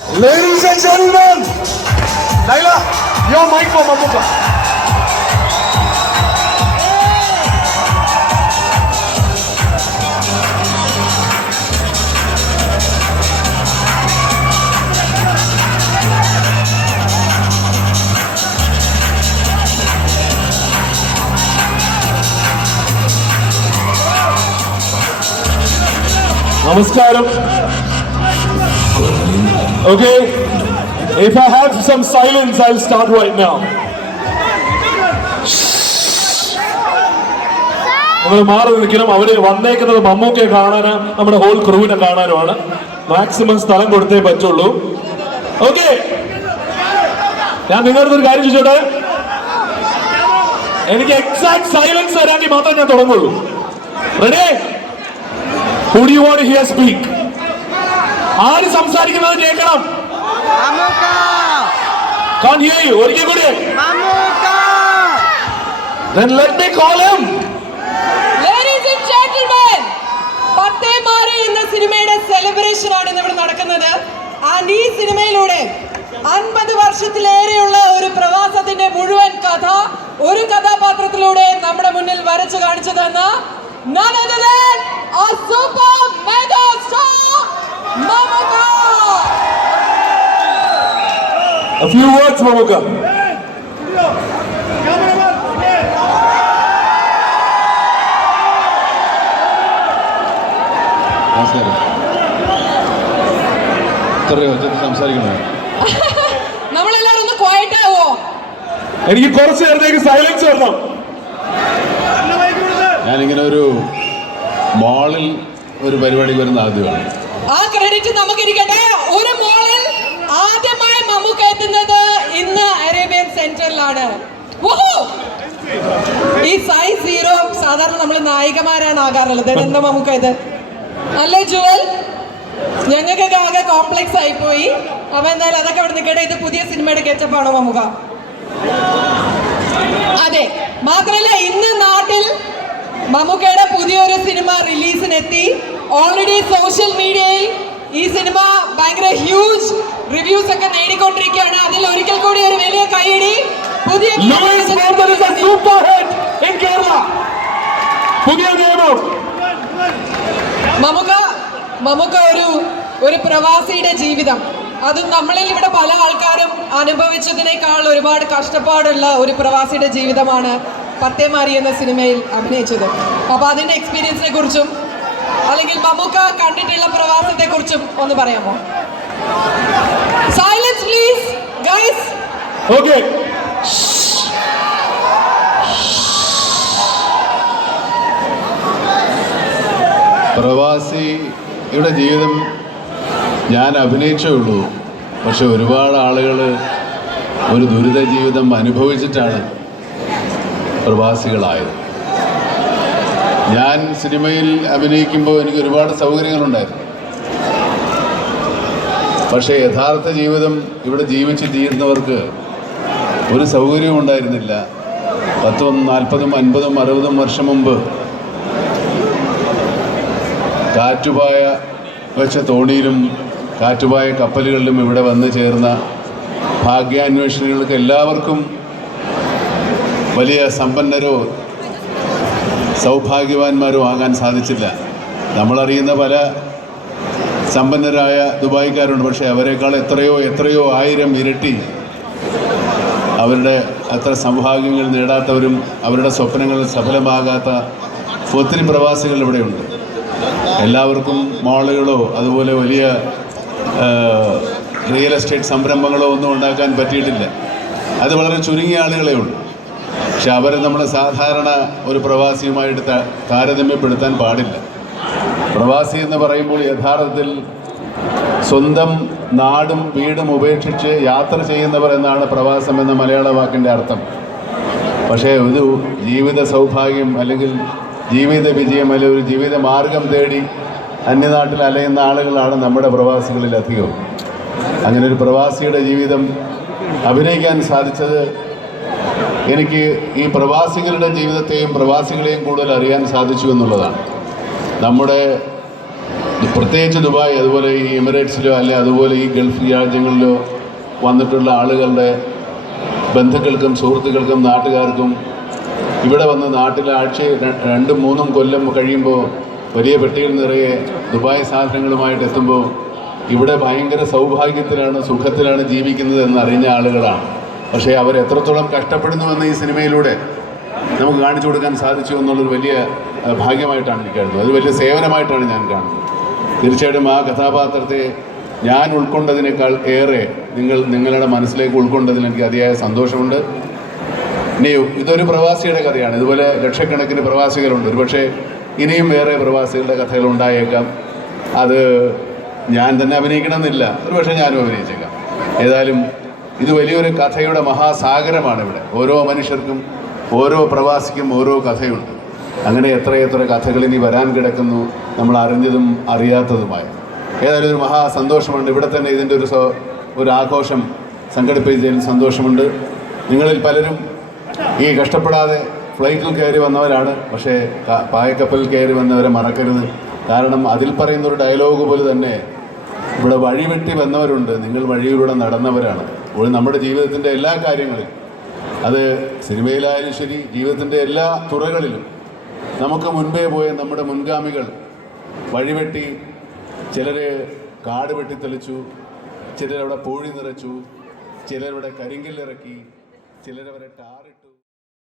Ladies and gentlemen, Naila, your mic for Mamuka. Namaskaram. Okay, if I have some silence, I'll start right now. നമ്മൾ മാറി നിൽക്കണം. അവര് വന്നേക്കുന്നത് മമ്മൂക്കയെ കാണാനും നമ്മുടെ ഹോൾ ക്രൂവിനെ കാണാനുമാണ്. മാക്സിമം സ്ഥലം കൊടുത്തേ പറ്റുള്ളൂ. ഓക്കെ, ഞാൻ നിങ്ങളുടെ ഒരു കാര്യം ചോദിച്ചോട്ടെ. എനിക്ക് എക്സാക്ട് സൈലൻസ് തരാമെങ്കിൽ മാത്രമേ ഞാൻ തുടങ്ങുള്ളൂ. Ready? Who do you want to hear speak? ആര് സംസാരിക്കുന്നത് കേൾക്കണം? Can't hear you. ഒരിക്കൽ കൂടി. Then let me call him. Ladies and gentlemen, പത്തേമാരി എന്ന സിനിമയുടെ സെലിബ്രേഷൻ ആണ് ഇവിടെ നടക്കുന്നത്. ആൻഡ് ഈ സിനിമയിലൂടെ 50 വർഷത്തിലേറെയുള്ള ഒരു പ്രവാസത്തിന്റെ മുഴുവൻ കഥ ഒരു കഥാപാത്രത്തിലൂടെ നമ്മുടെ മുന്നിൽ വരച്ചു കാണിച്ചു തന്ന none other than a super mega star, Mamuka. A few words, Mamuka. നമ്മളെല്ലാരും ഒന്ന് ക്വയറ്റ് ആവോ? എനിക്ക് കുറച്ച് നേരത്തേക്ക് സൈലൻസ് വരണം. ഞാനിങ്ങനെ ഒരു മോളിൽ ഒരു പരിപാടി വരുന്ന ആദ്യമാണ്. ആ ക്രെഡിറ്റ് നമുക്കിരിക്കട്ടെ. ഒരു മോളിൽ ആദ്യമായി മമ്മൂക്ക എത്തുന്നത് ഇന്ന് അറേബ്യൻ സെന്ററിലാണ്. ഈ സൈസ് 0 സാധാരണ നമ്മൾ നായികമാരാണ് ആകാറുള്ളത്. എന്താ മമ്മൂക്ക ഇത്? അല്ലേ ജുവൽ? ഞങ്ങൾക്കൊക്കെ ആകെ കോംപ്ലക്സ് ആയിപ്പോയി. അപ്പൊ എന്തായാലും അതൊക്കെ അവിടെ നിൽക്കട്ടെ. ഇത് പുതിയ സിനിമയുടെ കെച്ചപ്പാണോ മമ്മൂക്ക? അതെ. മാത്രമല്ല ഇന്ന് നാട്ടിൽ മമ്മൂക്കയുടെ പുതിയൊരു സിനിമ റിലീസിനെത്തി. ഓൾറെഡി സോഷ്യൽ മീഡിയയിൽ ഈ സിനിമ ഭയങ്കര ഹ്യൂജ് റിവ്യൂസ് ഒക്കെ നേടിക്കൊണ്ടിരിക്കുകയാണ്. അതിൽ ഒരിക്കൽ കൂടി ഒരു വലിയ കൈയടി. പുതിയ മമ്മൂക്ക ഒരു പ്രവാസിയുടെ ജീവിതം, അതും നമ്മളിൽ ഇവിടെ പല ആൾക്കാരും അനുഭവിച്ചതിനേക്കാൾ ഒരുപാട് കഷ്ടപ്പാടുള്ള ഒരു പ്രവാസിയുടെ ജീവിതമാണ് പത്തേമാരി എന്ന സിനിമയിൽ അഭിനയിച്ചത്. അപ്പൊ അതിന്റെ എക്സ്പീരിയൻസിനെ കുറിച്ചും അല്ലെങ്കിൽ മമ്മൂക്ക കണ്ടിട്ടുള്ള പ്രവാസത്തെ കുറിച്ചും ഒന്ന് പറയാമോ? Silence please guys. ഓക്കേ, പ്രവാസിയുടെ ജീവിതം ഞാൻ അഭിനയിച്ചേ ഉള്ളൂ. പക്ഷെ ഒരുപാട് ആളുകൾ ഒരു ദുരിത ജീവിതം അനുഭവിച്ചിട്ടാണ് പ്രവാസികളായത്. ഞാൻ സിനിമയിൽ അഭിനയിക്കുമ്പോൾ എനിക്ക് ഒരുപാട് സൗകര്യങ്ങളുണ്ടായിരുന്നു. പക്ഷേ യഥാർത്ഥ ജീവിതം ഇവിടെ ജീവിച്ച് തീരുന്നവർക്ക് ഒരു സൗകര്യവും ഉണ്ടായിരുന്നില്ല. 10, 40, 50, 60 വർഷം മുമ്പ് കാറ്റുപായ വെച്ച തോണിയിലും കാറ്റുപായ കപ്പലുകളിലും ഇവിടെ വന്നു ചേർന്ന ഭാഗ്യാന്വേഷണികൾക്ക് എല്ലാവർക്കും വലിയ സമ്പന്നരോ സൗഭാഗ്യവാന്മാരോ ആകാൻ സാധിച്ചില്ല. നമ്മളറിയുന്ന പല സമ്പന്നരായ ദുബായിക്കാരുണ്ട്. പക്ഷേ അവരെക്കാൾ എത്രയോ 1000 ഇരട്ടി അവരുടെ അത്ര സൗഭാഗ്യങ്ങൾ നേടാത്തവരും അവരുടെ സ്വപ്നങ്ങൾ സഫലമാകാത്ത ഒത്തിരി പ്രവാസികൾ ഇവിടെയുണ്ട്. എല്ലാവർക്കും മാളുകളോ അതുപോലെ വലിയ റിയൽ എസ്റ്റേറ്റ് സംരംഭങ്ങളോ ഒന്നും ഉണ്ടാക്കാൻ പറ്റിയിട്ടില്ല. അത് വളരെ ചുരുങ്ങിയ ആളുകളേ ഉള്ളൂ. പക്ഷെ അവരെ നമ്മൾ സാധാരണ ഒരു പ്രവാസിയുമായിട്ട് താരതമ്യപ്പെടുത്താൻ പാടില്ല. പ്രവാസി എന്ന് പറയുമ്പോൾ യഥാർത്ഥത്തിൽ സ്വന്തം നാടും വീടും ഉപേക്ഷിച്ച് യാത്ര ചെയ്യുന്നവർ എന്നാണ് പ്രവാസം എന്ന മലയാള വാക്കിൻ്റെ അർത്ഥം. പക്ഷേ ഒരു ജീവിത സൗഭാഗ്യം അല്ലെങ്കിൽ ജീവിത വിജയം അല്ലെങ്കിൽ ഒരു ജീവിത മാർഗം തേടി അന്യനാട്ടിൽ അലയുന്ന ആളുകളാണ് നമ്മുടെ പ്രവാസികളിൽ അധികവും. അങ്ങനെ ഒരു പ്രവാസിയുടെ ജീവിതം അഭിനയിക്കാൻ സാധിച്ചത് എനിക്ക് ഈ പ്രവാസികളുടെ ജീവിതത്തെയും പ്രവാസികളെയും കൂടുതൽ അറിയാൻ സാധിച്ചു എന്നുള്ളതാണ്. നമ്മുടെ പ്രത്യേകിച്ച് ദുബായ്, അതുപോലെ ഈ എമിറേറ്റ്സിലോ അല്ലെ അതുപോലെ ഈ ഗൾഫ് രാജ്യങ്ങളിലോ വന്നിട്ടുള്ള ആളുകളുടെ ബന്ധുക്കൾക്കും സുഹൃത്തുക്കൾക്കും നാട്ടുകാർക്കും ഇവിടെ വന്ന് നാട്ടിൽ ആഴ്ച 2-3 കൊല്ലം കഴിയുമ്പോൾ വലിയ പെട്ടിയിൽ നിറയെ ദുബായ് സാധനങ്ങളുമായിട്ട് എത്തുമ്പോൾ ഇവിടെ ഭയങ്കര സൗഭാഗ്യത്തിലാണ്, സുഖത്തിലാണ് ജീവിക്കുന്നത് എന്നറിഞ്ഞ ആളുകളാണ്. പക്ഷേ അവർ എത്രത്തോളം കഷ്ടപ്പെടുന്നുവെന്ന് ഈ സിനിമയിലൂടെ നമുക്ക് കാണിച്ചു കൊടുക്കാൻ സാധിച്ചു എന്നുള്ളൊരു വലിയ ഭാഗ്യമായിട്ടാണ് എനിക്ക് കാണുന്നത്. അത് വലിയ സേവനമായിട്ടാണ് ഞാൻ കാണുന്നത്. തീർച്ചയായിട്ടും ആ കഥാപാത്രത്തെ ഞാൻ ഉൾക്കൊണ്ടതിനേക്കാൾ ഏറെ നിങ്ങളുടെ മനസ്സിലേക്ക് ഉൾക്കൊണ്ടതിൽ എനിക്ക് അതിയായ സന്തോഷമുണ്ട്. ഇനിയും ഇതൊരു പ്രവാസിയുടെ കഥയാണ്. ഇതുപോലെ ലക്ഷക്കണക്കിന് പ്രവാസികളുണ്ട്. ഒരുപക്ഷെ ഇനിയും വേറെ പ്രവാസികളുടെ കഥകൾ ഉണ്ടായേക്കാം. അത് ഞാൻ തന്നെ അഭിനയിക്കണമെന്നില്ല, ഒരുപക്ഷെ ഞാനും അഭിനയിച്ചേക്കാം. ഏതായാലും ഇത് വലിയൊരു കഥയുടെ മഹാസാഗരമാണ്. ഇവിടെ ഓരോ മനുഷ്യർക്കും ഓരോ പ്രവാസിക്കും ഓരോ കഥയുണ്ട്. അങ്ങനെ എത്രയെത്ര കഥകൾ ഇനി വരാൻ കിടക്കുന്നു, നമ്മൾ അറിഞ്ഞതും അറിയാത്തതുമായ. ഏതായാലും ഒരു മഹാസന്തോഷമുണ്ട്. ഇവിടെ തന്നെ ഇതിൻ്റെ ഒരു ആഘോഷം സംഘടിപ്പിച്ചതിൽ സന്തോഷമുണ്ട്. നിങ്ങളിൽ പലരും ഈ കഷ്ടപ്പെടാതെ ഫ്ലൈറ്റിൽ കയറി വന്നവരാണ്. പക്ഷേ പായക്കപ്പലിൽ കയറി വന്നവരെ മറക്കരുത്. കാരണം അതിൽ പറയുന്നൊരു ഡയലോഗ് പോലെ തന്നെ ഇവിടെ വഴിവെട്ടി വന്നവരുണ്ട്, നിങ്ങൾ വഴിയിലൂടെ നടന്നവരാണ്. അപ്പോൾ നമ്മുടെ ജീവിതത്തിൻ്റെ എല്ലാ കാര്യങ്ങളിലും, അത് സിനിമയിലായാലും ശരി, ജീവിതത്തിൻ്റെ എല്ലാ തുറകളിലും നമുക്ക് മുൻപേ പോയ നമ്മുടെ മുൻഗാമികൾ വഴിവെട്ടി, ചിലർ കാട് വെട്ടിത്തെളിച്ചു, ചിലരവിടെ പൂഴി നിറച്ചു, ചിലരവിടെ കരിങ്കല്ലിറക്കി, ചിലരവരെ ടാറിട്ടു.